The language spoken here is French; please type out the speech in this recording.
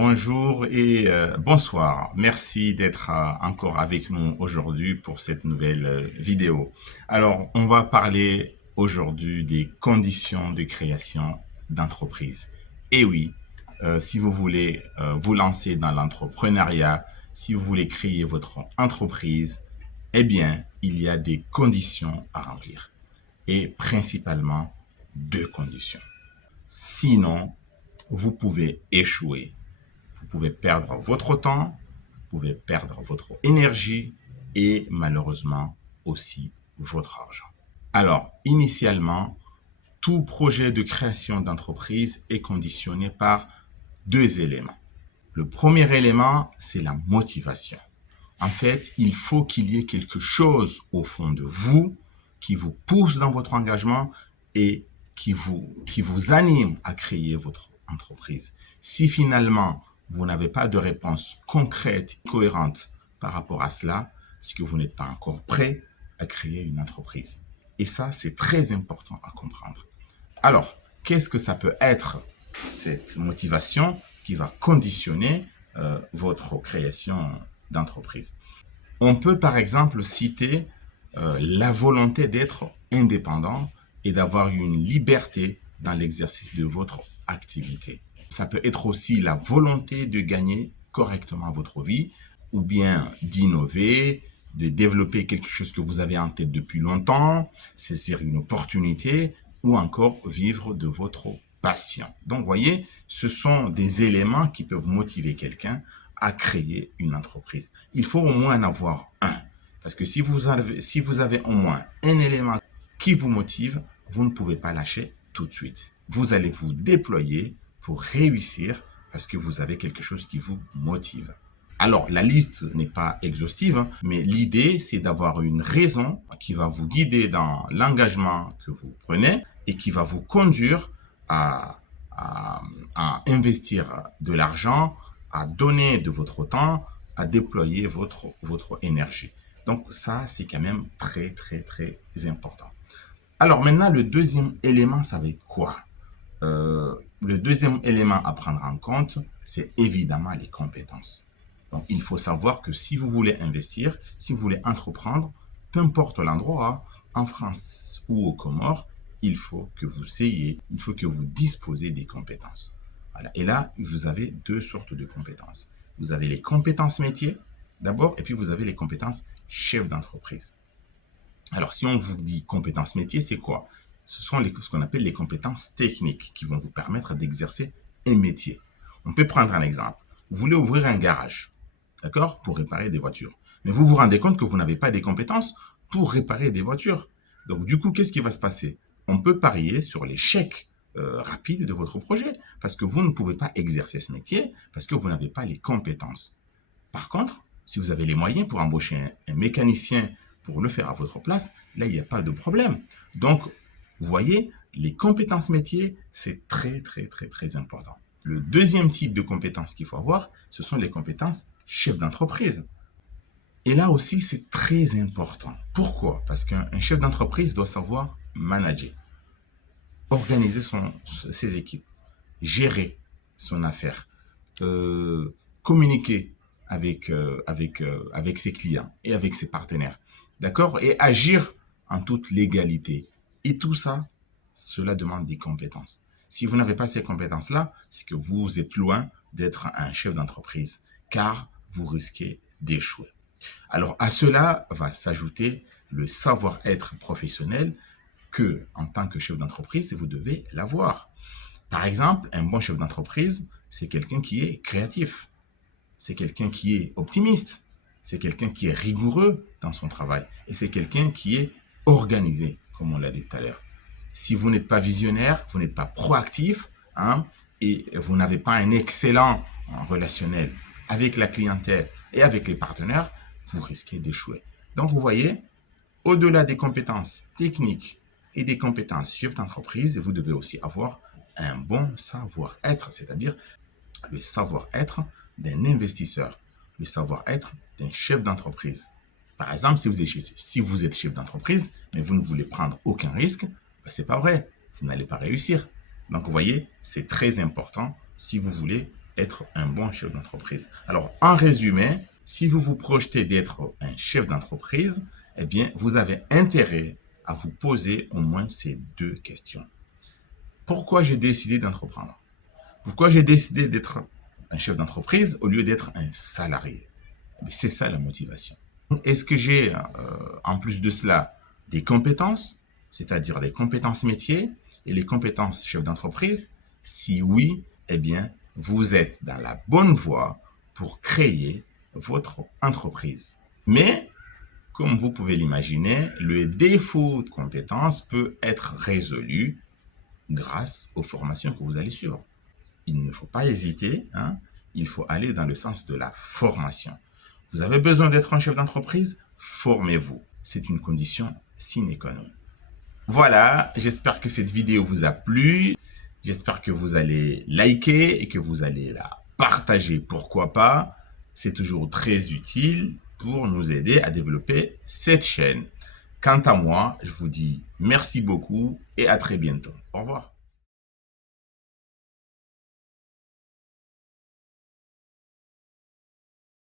Bonjour et bonsoir. Merci d'être encore avec nous aujourd'hui pour cette nouvelle vidéo. Alors, on va parler aujourd'hui des conditions de création d'entreprise. Et oui, si vous voulez vous lancer dans l'entrepreneuriat, si vous voulez créer votre entreprise, eh bien, il y a des conditions à remplir. Et principalement, deux conditions. Sinon, vous pouvez échouer. Vous pouvez perdre votre temps, vous pouvez perdre votre énergie et malheureusement aussi votre argent. Alors, initialement, tout projet de création d'entreprise est conditionné par deux éléments. Le premier élément, c'est la motivation. En fait, il faut qu'il y ait quelque chose au fond de vous qui vous pousse dans votre engagement et qui vous anime à créer votre entreprise. Si finalement, vous n'avez pas de réponse concrète, cohérente par rapport à cela, c'est que vous n'êtes pas encore prêt à créer une entreprise. Et ça, c'est très important à comprendre. Alors, qu'est-ce que ça peut être cette motivation qui va conditionner votre création d'entreprise? On peut par exemple citer la volonté d'être indépendant et d'avoir une liberté dans l'exercice de votre activité. Ça peut être aussi la volonté de gagner correctement votre vie ou bien d'innover, de développer quelque chose que vous avez en tête depuis longtemps, saisir une opportunité ou encore vivre de votre passion. Donc, vous voyez, ce sont des éléments qui peuvent motiver quelqu'un à créer une entreprise. Il faut au moins en avoir un. Parce que si vous avez au moins un élément qui vous motive, vous ne pouvez pas lâcher tout de suite. Vous allez vous déployer pour réussir parce que vous avez quelque chose qui vous motive. Alors, la liste n'est pas exhaustive, mais l'idée, c'est d'avoir une raison qui va vous guider dans l'engagement que vous prenez et qui va vous conduire à investir de l'argent, à donner de votre temps, à déployer votre énergie. Donc ça, c'est quand même très, très, très important. Alors maintenant, le deuxième élément, ça va être quoi? Le deuxième élément à prendre en compte, c'est évidemment les compétences. Donc, il faut savoir que si vous voulez investir, si vous voulez entreprendre, peu importe l'endroit, en France ou aux Comores, il faut que vous disposez des compétences. Voilà. Et là, vous avez deux sortes de compétences. Vous avez les compétences métiers, d'abord, et puis vous avez les compétences chef d'entreprise. Alors, si on vous dit compétences métiers, c'est quoi? Ce sont ce qu'on appelle les compétences techniques qui vont vous permettre d'exercer un métier. On peut prendre un exemple. Vous voulez ouvrir un garage, d'accord, pour réparer des voitures. Mais vous vous rendez compte que vous n'avez pas des compétences pour réparer des voitures. Donc, du coup, qu'est-ce qui va se passer? On peut parier sur l'échec rapide de votre projet parce que vous ne pouvez pas exercer ce métier parce que vous n'avez pas les compétences. Par contre, si vous avez les moyens pour embaucher un mécanicien pour le faire à votre place, là, il n'y a pas de problème. Donc, vous voyez, les compétences métiers, c'est très, très, très, très important. Le deuxième type de compétences qu'il faut avoir, ce sont les compétences chef d'entreprise. Et là aussi, c'est très important. Pourquoi? Parce qu'un chef d'entreprise doit savoir manager, organiser ses équipes, gérer son affaire, communiquer avec ses clients et avec ses partenaires. D'accord? Et agir en toute légalité. Et tout ça, cela demande des compétences. Si vous n'avez pas ces compétences-là, c'est que vous êtes loin d'être un chef d'entreprise, car vous risquez d'échouer. Alors, à cela va s'ajouter le savoir-être professionnel que, en tant que chef d'entreprise, vous devez l'avoir. Par exemple, un bon chef d'entreprise, c'est quelqu'un qui est créatif, c'est quelqu'un qui est optimiste, c'est quelqu'un qui est rigoureux dans son travail et c'est quelqu'un qui est organisé, comme on l'a dit tout à l'heure. Si vous n'êtes pas visionnaire, vous n'êtes pas proactif et vous n'avez pas un excellent relationnel avec la clientèle et avec les partenaires, vous risquez d'échouer. Donc, vous voyez, au-delà des compétences techniques et des compétences chef d'entreprise, vous devez aussi avoir un bon savoir-être, c'est-à-dire le savoir-être d'un investisseur, le savoir-être d'un chef d'entreprise. Par exemple, si vous êtes chef d'entreprise, mais vous ne voulez prendre aucun risque, ben c'est pas vrai, vous n'allez pas réussir. Donc, vous voyez, c'est très important si vous voulez être un bon chef d'entreprise. Alors, en résumé, si vous vous projetez d'être un chef d'entreprise, eh bien, vous avez intérêt à vous poser au moins ces deux questions. Pourquoi j'ai décidé d'entreprendre? Pourquoi j'ai décidé d'être un chef d'entreprise au lieu d'être un salarié? C'est ça la motivation. Est-ce que j'ai, en plus de cela, des compétences, c'est-à-dire les compétences métiers et les compétences chef d'entreprise? Si oui, eh bien, vous êtes dans la bonne voie pour créer votre entreprise. Mais, comme vous pouvez l'imaginer, le défaut de compétences peut être résolu grâce aux formations que vous allez suivre. Il ne faut pas hésiter, hein, il faut aller dans le sens de la formation. Vous avez besoin d'être un chef d'entreprise? Formez-vous. C'est une condition sine qua non. Voilà, j'espère que cette vidéo vous a plu. J'espère que vous allez liker et que vous allez la partager. Pourquoi pas? C'est toujours très utile pour nous aider à développer cette chaîne. Quant à moi, je vous dis merci beaucoup et à très bientôt. Au revoir.